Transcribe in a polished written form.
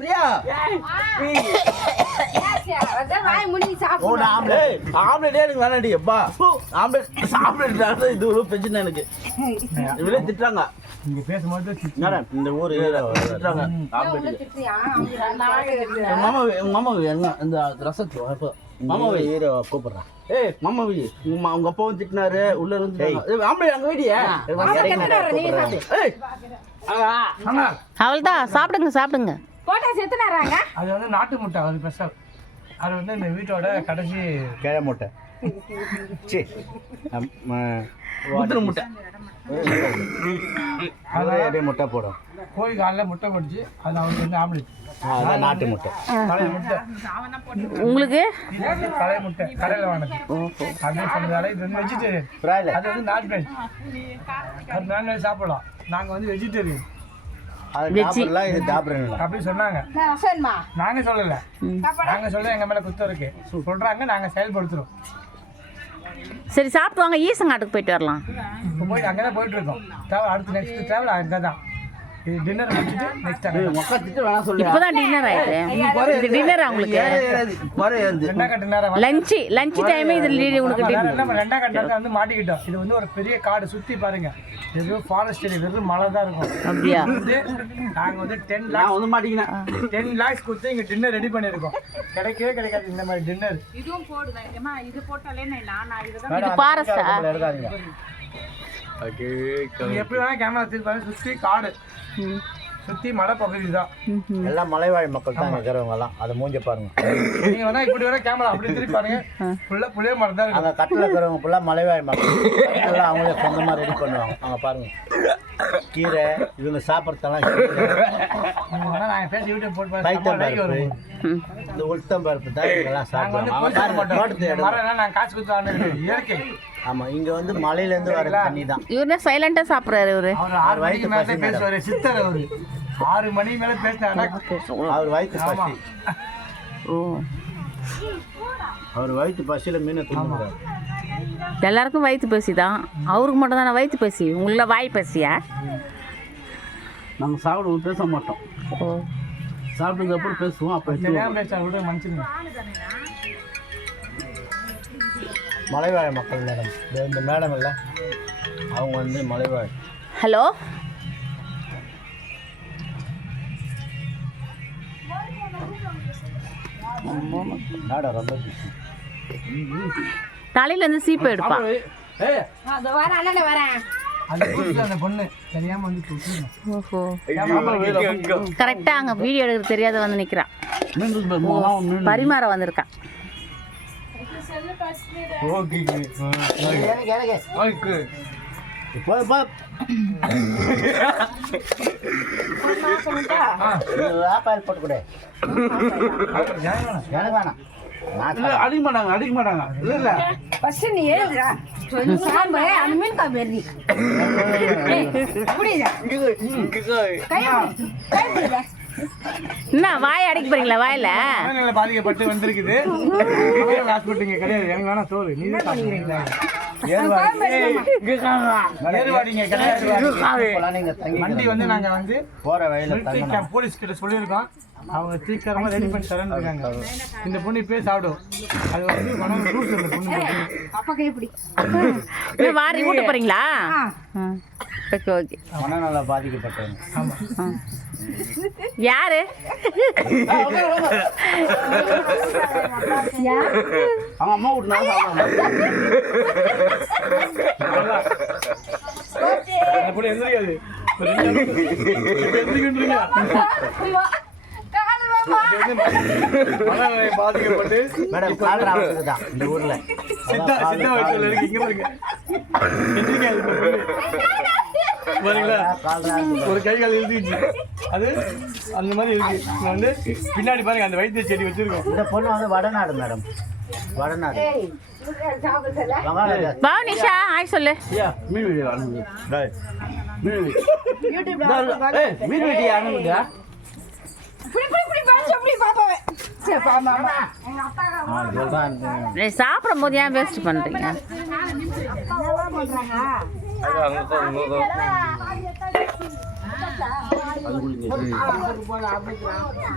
பிரியா ஆம்லெட்டே எனக்கு வேணாடி அப்பா ஆம்லெட் இது ஒரு பிரச்சனை எனக்கு இவரே திட்டுறாங்க இங்க பேசும்போது இந்த ஊரு திட்டுறாங்க ஆம்லெட் மாமா என்ன இந்த ரசத்து மாமாவை கூப்பிடுறான் ஏய் மாமாவி உங்க அப்பாவும் திட்டினாரு உள்ள இருந்து ஆம்பளை அங்க வீடியா அவள்தான் சாப்பிடுங்க அது வந்து நாட்டு முட்டை அது ஸ்பெஷல் அது வந்து இந்த வீட்டோட கடைசி கிழ முட்டை முட்டை அதே முட்டை போடும் கோழி காலைல முட்டை போட்டுச்சு அது அவங்களுக்கு வந்து ஆம்லெட் நாட்டு முட்டை பழைய முட்டை உங்களுக்கு பழைய முட்டை கடையில் வாங்கினது அப்படின்னு சொன்னதால இது வந்து வெஜிடேரியன் அது வந்து நான்வெஜ் அது நான்வெஜ் சாப்பிடலாம் நாங்கள் வந்து வெஜிடேரியன் இது சாப்பிடணும் அப்படின்னு சொன்னாங்க நாங்கள் சொல்லலை நாங்கள் சொல்ல எங்கள் மேலே குத்தம் இருக்கு சொல்கிறாங்க நாங்கள் செயல்படுத்துகிறோம் சரி சாப்பிட்டு வாங்க ஈசங்காட்டுக்கு போயிட்டு வரலாம் இப்போ போயிட்டு அங்கே தான் போயிட்டு இருக்கோம் ட்ராவல் அடுத்து நெக்ஸ்ட் ட்ராவல் அங்கே தான் இது டின்னர் முடிச்சுட்டு நெக்ஸ்ட் இப்போதான் டின்னர் ஆயிடுது இது டின்னர் உங்களுக்கு லஞ்ச் டைமே இது உங்களுக்கு ரெண்டாம் கட்டத்தில் வந்து மாட்டிக்கிட்டோம் இது வந்து ஒரு பெரிய காடு சுற்றி பாருங்க வெறும் ஃபாரஸ்ட் ஏரியா வெறும் மழை தான் இருக்கும் அப்படியா நாங்கள் வந்து 10 lakhs கொடுத்து இங்கே டின்னர் ரெடி பண்ணியிருக்கோம் கிடைக்கவே கிடைக்காது இந்த மாதிரி டின்னர் இதுவும் போடுவேன் இது போட்டாலே இது ஃபாரஸ்டா எப்படி வேணா கேமரா திருப்பாரு சுற்றி காடு சுற்றி மலை பகுதி தான் எல்லாம் மலைவாழ் மக்கள் தான் இருக்கிறவங்க எல்லாம் அதை மூஞ்ச பாருங்க நீங்க வேணா இப்படி வேணா கேமரா அப்படி திருப்பி பாருங்க ஃபுல்லா புளிய மரம் தான் அங்கே கட்டில் இருக்கிறவங்க ஃபுல்லாக மலைவாழ் மக்கள் எல்லாம் அவங்களே சொந்தமாக ரெடி பண்ணுவாங்க அவங்க பாருங்க கீரை இவங்க சாப்பிட்றதெல்லாம் நாங்கள் பேசி யூடியூப் போட்டு பைத்தம் பருப்பு இந்த உளுத்தம் பருப்பு தான் இதெல்லாம் சாப்பிடுவாங்க நாங்கள் காசு கொடுத்து வாங்க இயற்கை ஆமாம் இங்கே வந்து மலையிலேருந்து வர தண்ணி தான் இவரு சைலண்டா சாப்பிட்றாரு இவரு அவர் 6 மணிக்கு மேலே பேசுவார் சித்தர் அவரு 6 மணி மேலே பேசினாருன்னா அவர் வயிற்று பசி அவர் வயிற்று பசியில் மீனை தூங்குறாரு எல்லாருக்கும் வயிற்று பசி தான் அவருக்கு மட்டும் தானே வயிற்று பசி உள்ள வாய் பசியா நாங்கள் சாப்பிடுவோம் பேச மாட்டோம் சாப்பிட்டதுக்கு அப்புறம் பேசுவோம் அப்போ பேச விட மனுஷங்க மலைவாழ் மக்கள் மேடம் இந்த மேடம் இல்லை அவங்க வந்து மலைவாழ் ஹலோ மேடம் ரொம்ப தலையில இருந்து சீப்பு எடுப்பா அந்த பொண்ணு தெரியாம வந்து ஓஹோ கரெக்டா அங்க வீடியோ எடுக்க தெரியாத வந்து நிக்கிறான் பரிமாற வந்திருக்கான் போட்டு கூட எனக்கு வேணாம் அடிக்க மாட்டாங்க இல்ல ஃபர்ஸ்ட் நீ ஏறுடா சாம்பே அந்த மீன் கா வெறி புடிடா கை என்ன வாய் அடிக்க போறீங்களா வாயில பாதிக்கப்பட்டு வந்திருக்குது ஹாஸ்பிட்டலுங்க கிடையாது எனக்கு வேணா சோறு நீ தான் பண்ணிக்கிறீங்களா வண்டி வந்து நாங்க வந்து போற வயல போலீஸ் கிட்ட சொல்லியிருக்கோம் அவங்க சீக்கிரமா ரெடி பண்ணி தரேன்னு இருக்காங்க இந்த பொண்ணு போய் சாப்பிடும் அது வந்து மனம் ரூல்ஸ் இந்த பொண்ணு அப்பா எப்படி வாரி ஊட்ட போறீங்களா ஓகே ஓகே மனம் நல்லா பாதிக்கப்பட்டவங்க ஆமா யாரு அவங்க அம்மா விட்டுனா எந்திரிக்காது பாதிக்கப்பட்டு மேடம் தான் இந்த ஊர்ல சித்தா வயசுல இருக்கு இங்க பாருங்க பாருங்களா ஒரு கை கால் எழுதிச்சு அது அந்த மாதிரி இருக்கு வந்து பின்னாடி பாருங்க அந்த வைத்திய செடி வச்சிருக்கோம் இந்த பொண்ணு வந்து வடநாடு மேடம் வடநாடு வா நிஷா ஹாய் சொல்லு மீன் வீடியோ அனுப்புங்க மீன் வீடியோ அனுப்புங்க சாப்பிடும் போது ஏன் வேஸ்ட் பண்றீங்க அது